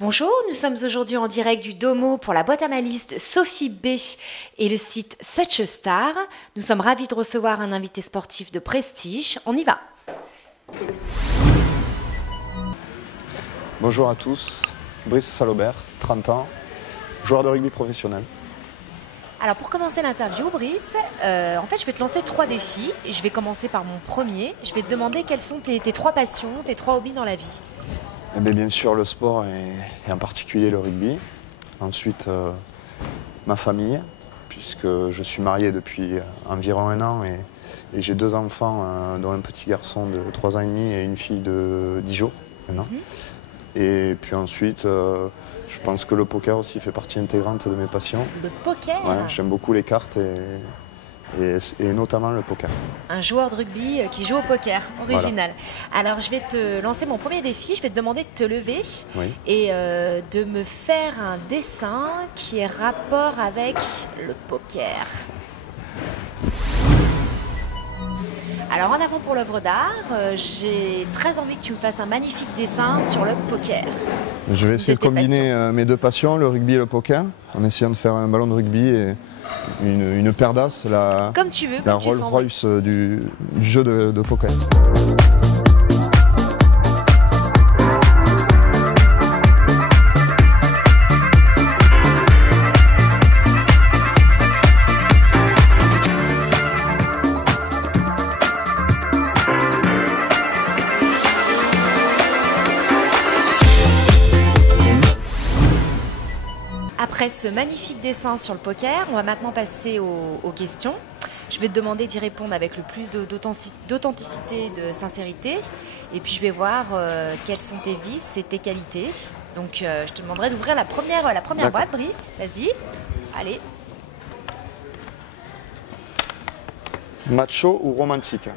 Bonjour, nous sommes aujourd'hui en direct du Domo pour la boîte à malistes Sophie B et le site Such a Star. Nous sommes ravis de recevoir un invité sportif de prestige. On y va. Bonjour à tous, Brice Salobert, 30 ans, joueur de rugby professionnel. Alors pour commencer l'interview, Brice, en fait je vais te lancer 3 défis. Je vais commencer par mon premier. Je vais te demander quelles sont tes 3 passions, tes 3 hobbies dans la vie. Eh bien sûr le sport et en particulier le rugby. Ensuite ma famille, puisque je suis marié depuis environ 1 an et j'ai 2 enfants, dont un petit garçon de 3 ans et demi et une fille de 10 jours maintenant. Et puis ensuite, je pense que le poker aussi fait partie intégrante de mes passions. Le poker? Ouais, j'aime beaucoup les cartes et notamment le poker. Un joueur de rugby qui joue au poker, original. Voilà. Alors je vais te lancer mon premier défi, je vais te demander de te lever et de me faire un dessin qui ait rapport avec le poker. Alors en avant pour l'œuvre d'art, j'ai très envie que tu me fasses un magnifique dessin sur le poker. Je vais essayer de combiner mes 2 passions, le rugby et le poker, en essayant de faire un ballon de rugby et une paire d'as, la Rolls-Royce du jeu de poker. Après ce magnifique dessin sur le poker, on va maintenant passer aux questions. Je vais te demander d'y répondre avec le plus d'authenticité, de sincérité. Et puis je vais voir quels sont tes vices et tes qualités. Donc je te demanderai d'ouvrir la première boîte, Brice. Vas-y, allez. Macho ou romantique?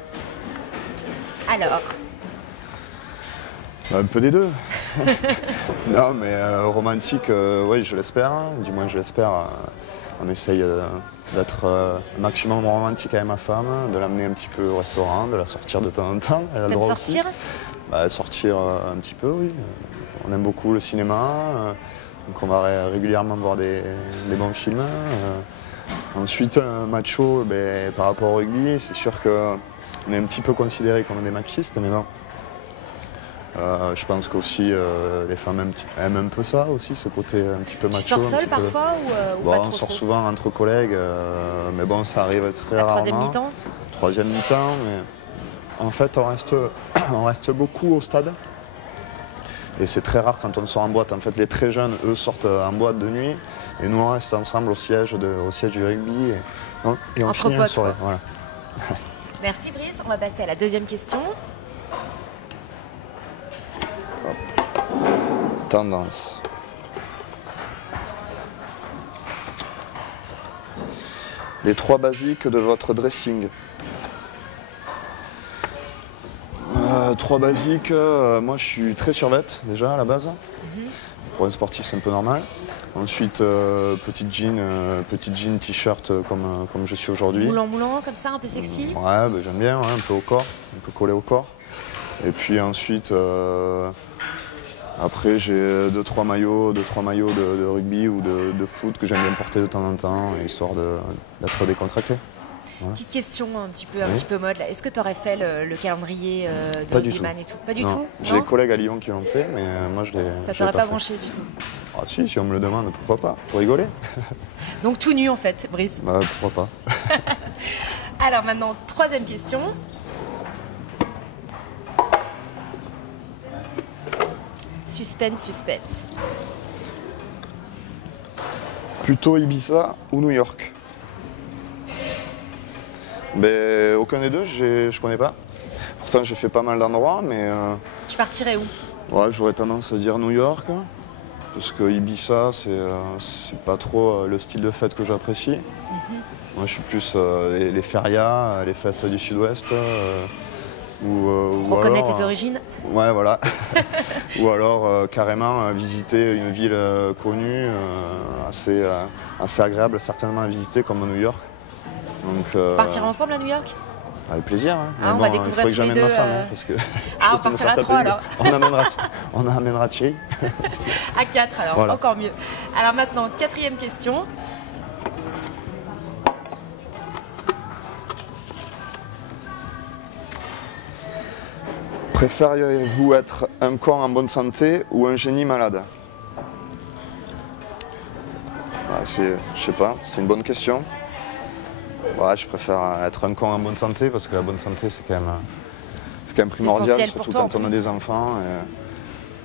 Alors un peu des 2. Non, mais romantique, oui, je l'espère. Du moins, je l'espère. On essaye d'être un maximum romantique avec ma femme, de l'amener un petit peu au restaurant, de la sortir de temps en temps. T'aimes sortir? Sortir un petit peu, oui. On aime beaucoup le cinéma, donc on va régulièrement voir des bons films. Ensuite, macho, par rapport au rugby, c'est sûr qu'on est un petit peu considéré comme des machistes, mais bon. Je pense qu'aussi les femmes aiment un peu ça aussi, ce côté un petit peu macho. Tu sors seul parfois ou pas trop? On sort souvent entre collègues, mais bon, ça arrive très rarement. Troisième mi-temps? Troisième mi-temps, mais en fait on reste beaucoup au stade. Et c'est très rare quand on sort en boîte. En fait, les très jeunes, eux, sortent en boîte de nuit, et nous on reste ensemble au siège du rugby et on finit la soirée. Voilà. Merci Brice, on va passer à la deuxième question. Tendance. Les 3 basiques de votre dressing. 3 basiques, moi je suis très survêt déjà à la base. Pour un sportif c'est un peu normal. Ensuite petite jean, t-shirt comme je suis aujourd'hui. Moulant comme ça, un peu sexy. Ouais, j'aime bien, un peu au corps, un peu collé au corps. Et puis ensuite après, j'ai 2-3 maillots de rugby ou de foot que j'aime bien porter de temps en temps, histoire d'être décontracté. Voilà. Petite question un petit peu mode. Est-ce que tu aurais fait le calendrier de rugbyman et tout? Pas du tout. J'ai des collègues à Lyon qui l'ont fait, mais moi je l'ai. Ça t'aurait pas branché du tout? Ah si on me le demande, pourquoi pas? Pour rigoler. Donc tout nu en fait, Brice. Pourquoi pas. Alors maintenant, 3e question. Suspense. Plutôt Ibiza ou New York? Aucun des deux, je connais pas. Pourtant j'ai fait pas mal d'endroits, mais... Tu partirais où? Ouais, j'aurais tendance à dire New York, parce que Ibiza, c'est pas trop le style de fête que j'apprécie. Moi je suis plus les férias, les fêtes du Sud-Ouest. Reconnaître tes origines? Ouais, voilà. Ou alors carrément visiter une ville connue, assez agréable certainement à visiter, comme New York. Donc, partir ensemble à New York? Avec plaisir. Hein. Ah, on va il découvrir faudrait que tous les j'amène deux. ma femme. Hein, parce que Ah, on partira à 3 alors. On amènera Thierry. À 4 alors, Voilà. encore mieux. Alors maintenant, 4e question. Préfériez-vous être un con en bonne santé ou un génie malade? Je sais pas, c'est une bonne question. Ouais, je préfère être un con en bonne santé parce que la bonne santé c'est quand même primordial, essentiel pour surtout toi, en quand on a plus. des enfants.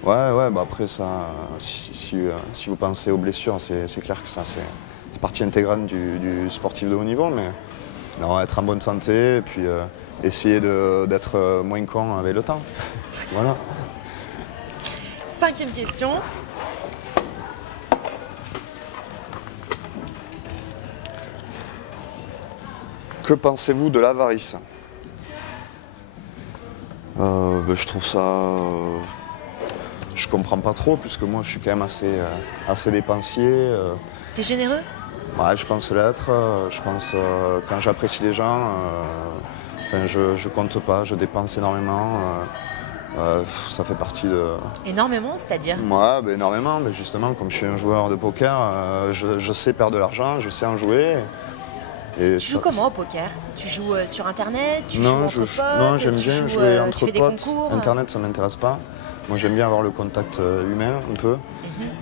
Ouais, bah après ça, si vous pensez aux blessures, c'est clair que ça c'est partie intégrante du sportif de haut niveau, mais non, être en bonne santé et puis essayer d'être moins con avec le temps. Voilà. 5e question. Que pensez-vous de l'avarice? Je trouve ça... je comprends pas trop, puisque moi je suis quand même assez dépensier. T'es généreux? Ouais, je pense l'être. Je pense quand j'apprécie les gens, je compte pas, je dépense énormément. Ça fait partie de... Énormément, c'est-à-dire? Moi, énormément, mais justement, comme je suis un joueur de poker, je sais perdre de l'argent, je sais en jouer. Et Tu joues comment au poker? Tu joues sur internet? Tu joues Non, entre potes? non, j'aime tu bien joues, jouer tu entre fais des potes. concours? Internet, ça m'intéresse pas. Moi, j'aime bien avoir le contact humain, un peu,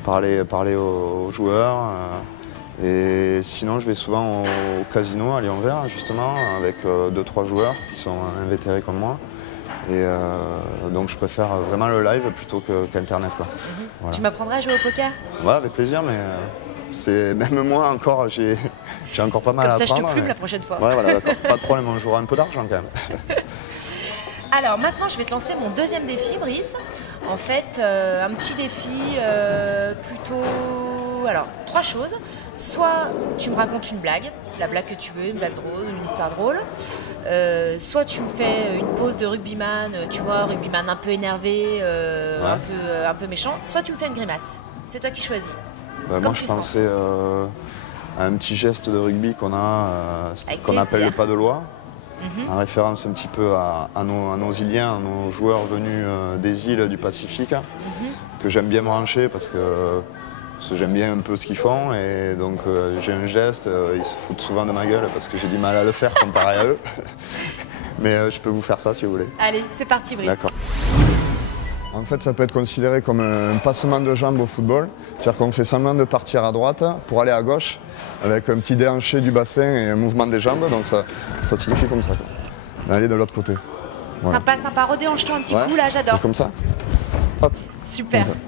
parler aux joueurs. Et sinon, je vais souvent au casino à Lyon-Vert, justement, avec 2-3 joueurs qui sont invétérés comme moi. Et donc, je préfère vraiment le live plutôt qu'Internet, quoi. Voilà. Tu m'apprendrais à jouer au poker? Ouais, avec plaisir, mais c'est même moi encore, j'ai encore pas mal Comme à ça, je apprendre. te plume mais- la prochaine fois. Ouais, voilà, d'accord. Pas de problème, on jouera un peu d'argent quand même. Alors maintenant, je vais te lancer mon 2e défi, Brice. En fait, un petit défi plutôt... Alors, 3 choses. Soit tu me racontes une blague, la blague que tu veux, une blague drôle, une histoire drôle. Soit tu me fais une pause de rugbyman, tu vois, rugbyman un peu énervé, un peu méchant. Soit tu me fais une grimace. C'est toi qui choisis. Moi, tu je sens. pensais à un petit geste de rugby qu'on a, Avec qu'on plaisir. appelle le pas de loi, en référence un petit peu à nos Iliens, à nos joueurs venus des îles du Pacifique, que j'aime bien brancher parce que j'aime bien un peu ce qu'ils font. Et donc, j'ai un geste, ils se foutent souvent de ma gueule parce que j'ai du mal à le faire comparé à eux. Mais je peux vous faire ça si vous voulez. Allez, c'est parti, Brice. D'accord. En fait, ça peut être considéré comme un passement de jambes au football. C'est-à-dire qu'on fait semblant de partir à droite pour aller à gauche avec un petit déhanché du bassin et un mouvement des jambes. Donc ça signifie comme ça. Aller de l'autre côté. Voilà. Sympa, sympa. Redéhanche-toi un petit Ouais. coup, là, j'adore. Et comme ça. Hop. Super. Comme ça.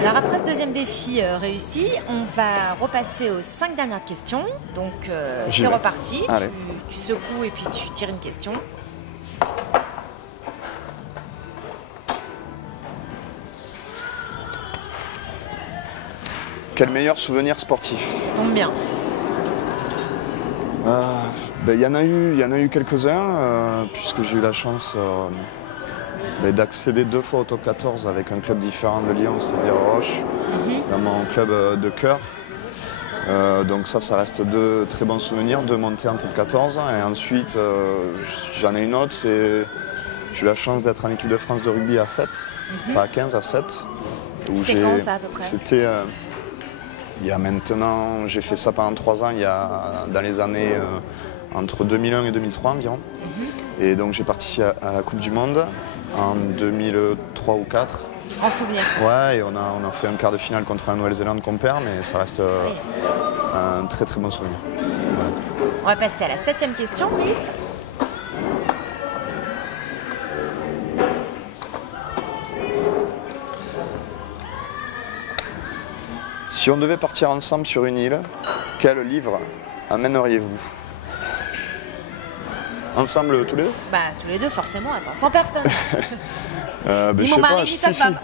Alors après ce 2e défi réussi, on va repasser aux 5 dernières questions. Donc J'y c'est vais. reparti. Allez. Tu secoues et puis tu tires une question. Quel meilleur souvenir sportif? Ça tombe bien. Il y en a eu quelques-uns, puisque j'ai eu la chance d'accéder 2 fois au top 14 avec un club différent de Lyon, c'est-à-dire Roche, dans mon club de cœur. Donc ça reste 2 très bons souvenirs, de monter en top 14. Et ensuite, j'en ai une autre, j'ai eu la chance d'être en équipe de France de rugby à 7, pas à 15, à 7. C'était quand ça à peu près? C'était il y a maintenant, j'ai fait ça pendant 3 ans, dans les années entre 2001 et 2003 environ. Et donc j'ai participé à la Coupe du Monde en 2003 ou 2004. En souvenir. Ouais, et on a fait un quart de finale contre la Nouvelle-Zélande qu'on perd, mais ça reste un très très bon souvenir. Ouais. On va passer à la 7e question, Brice. Si on devait partir ensemble sur une île, quel livre amèneriez-vous? Ensemble tous les deux? Bah tous les deux forcément, attends, 100 personnes. Je Ni sais mon pas, mari ni ta femme.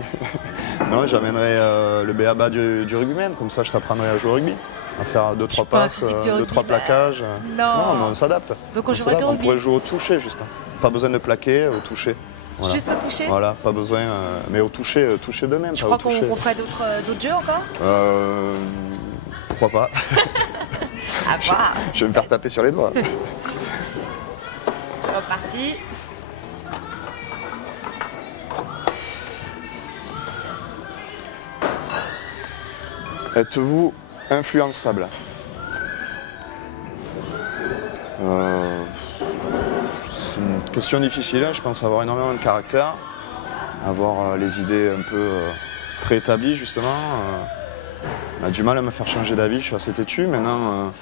Non, j'amènerais le b.a.-ba du rugbyman, comme ça je t'apprendrai à jouer au rugby. À faire 2-3 pas un passes, physique de 2-3 rugby, plaquages. non. Mais on s'adapte. Donc on jouerait s'adapte, que on rugby. pourrait jouer au toucher juste. Pas besoin de plaquer, au toucher. Voilà. Juste au toucher. Voilà, pas besoin, mais au toucher, toucher de même. Tu pas crois au toucher. qu'on ferait d'autres jeux encore? Pourquoi pas? À voir. Je vais me faire taper sur les doigts. C'est reparti. Êtes-vous influençable? C'est une question difficile. Je pense avoir énormément de caractère, avoir les idées un peu préétablies justement. On a du mal à me faire changer d'avis, je suis assez têtu. Maintenant,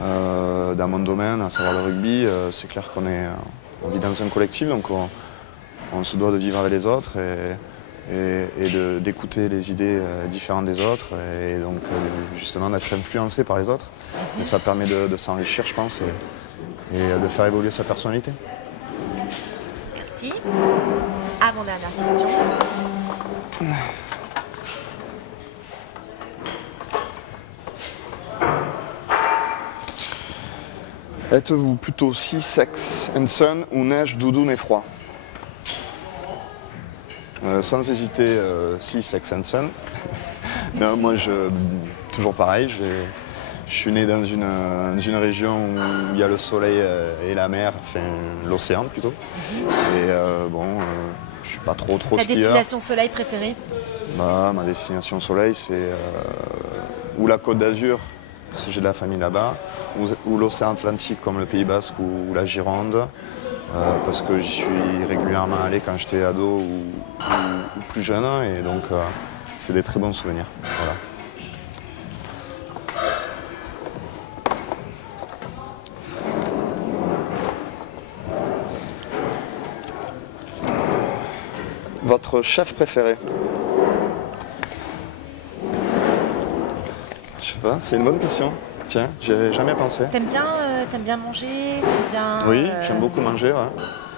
dans mon domaine, à savoir le rugby, c'est clair on vit dans un collectif, donc on se doit de vivre avec les autres et d'écouter les idées différentes des autres et donc justement d'être influencé par les autres. Et ça permet de s'enrichir, je pense, et de faire évoluer sa personnalité. Merci. Avant-dernière question. Êtes-vous plutôt Sea, Sex and Sun ou neige, doudoune et froid? Sans hésiter, Sea, Sex and Sun. Non, moi, toujours pareil, je suis né dans une région où il y a le soleil et la mer, enfin l'océan plutôt. Et je suis pas trop Ta skieur. destination soleil préférée? Ma destination soleil, c'est ou la Côte d'Azur, si j'ai de la famille là-bas, ou l'océan Atlantique comme le Pays Basque ou la Gironde, parce que j'y suis régulièrement allé quand j'étais ado ou plus jeune, et donc c'est des très bons souvenirs. Voilà. Votre chef préféré? Je sais pas, c'est une bonne question. Tiens, j'y avais jamais pensé. T'aimes bien manger? T'aimes bien, Oui, j'aime beaucoup manger. Ouais.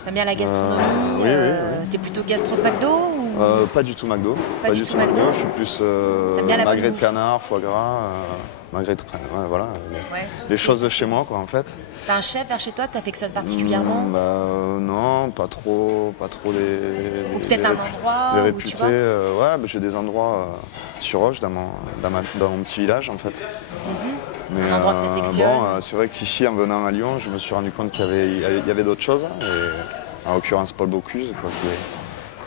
T'aimes bien la gastronomie? Oui. T'es plutôt gastro de McDo ou... Pas du tout McDo. Pas du tout McDo. Je suis plus bien la magret bonne de bouffe? canard, foie gras, magret de voilà. Ouais, Les choses de chez moi, quoi, en fait. T'as un chef vers chez toi que t'affectionnes particulièrement? Non, pas trop Ou peut-être un endroit des où réputés. tu vas? J'ai des endroits sur Roche, dans mon petit village, en fait. Mais, Un endroit que t'affectionnes? c'est vrai qu'ici, en venant à Lyon, je me suis rendu compte qu'il y avait d'autres choses. Et, en l'occurrence, Paul Bocuse, quoi,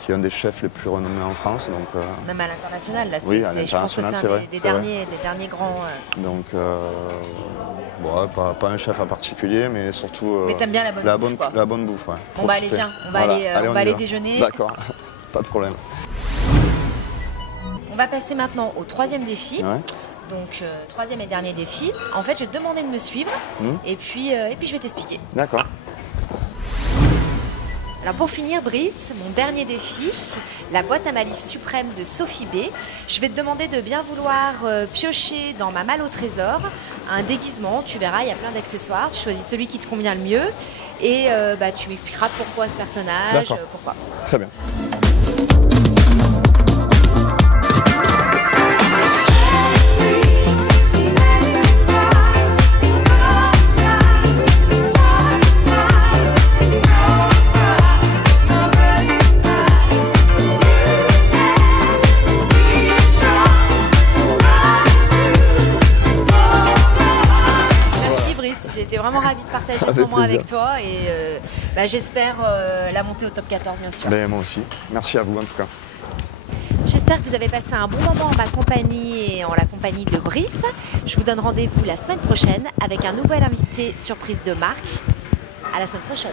qui est un des chefs les plus renommés en France. Donc, même à l'international, là, oui, je pense que c'est un des derniers grands... Donc, pas un chef en particulier, mais surtout Mais t'aimes bien la bonne bouffe, quoi. La bonne bouffe, ouais. Bon, bah allez, tiens, on va aller déjeuner. D'accord, pas de problème. On va passer maintenant au troisième défi. Ouais. Donc, troisième et dernier défi. En fait, je vais te demander de me suivre et puis je vais t'expliquer. D'accord. Alors pour finir, Brice, mon dernier défi, la boîte à malice suprême de Sophie B. Je vais te demander de bien vouloir piocher dans ma malle au trésor un déguisement. Tu verras, il y a plein d'accessoires. Tu choisis celui qui te convient le mieux et tu m'expliqueras pourquoi ce personnage, pourquoi. Très bien. J'ai été vraiment ravie de partager ce moment avec toi et j'espère la montée au top 14 bien sûr. Moi aussi. Merci à vous en tout cas. J'espère que vous avez passé un bon moment en ma compagnie et en la compagnie de Brice. Je vous donne rendez-vous la semaine prochaine avec un nouvel invité surprise de marque. À la semaine prochaine.